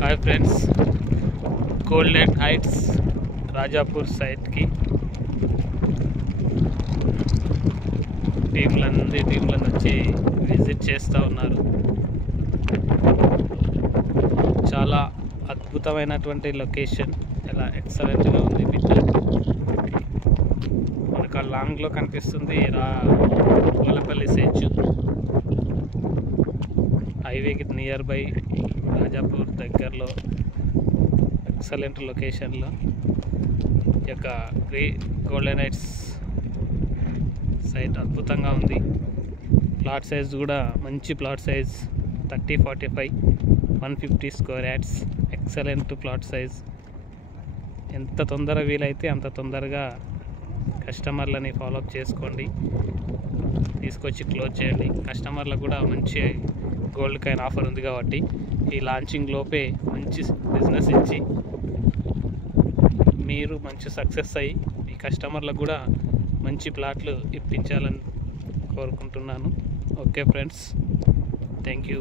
Hi friends, golden heights Rajapur సైట్కి టీంలను వచ్చి విజిట్ చేస్తూ ఉన్నారు. చాలా అద్భుతమైనటువంటి లొకేషన్, చాలా ఎక్సలెంట్గా ఉంది. పిక్చర్ మనకు ఆ లాంగ్లో కనిపిస్తుంది పోలపల్లి సెంచు హైవేకి నియర్ బై రాజాపూర్ దగ్గరలో ఎక్సలెంట్ లొకేషన్లో ఈ యొక్క గోల్డెన్ హైట్స్ సైట్ అద్భుతంగా ఉంది. ప్లాట్ సైజ్ కూడా మంచి plot size 30-45 150 square yards. Excellent plot size. ఎంత తొందరగా వీలైతే అంత తొందరగా కస్టమర్లని ఫాలోఅప్ చేసుకోండి, తీసుకొచ్చి క్లోజ్ చేయండి. కస్టమర్లకు కూడా మంచి గోల్డ్ కాయిన్ ఆఫర్ ఉంది కాబట్టి ఈ లాంచింగ్ లోపే మంచి బిజినెస్ ఇచ్చి మీరు మంచి సక్సెస్ అయ్యి ఈ కస్టమర్లకు కూడా మంచి ప్లాట్లు ఇప్పించాలని కోరుకుంటున్నాను. Okay friends, thank you.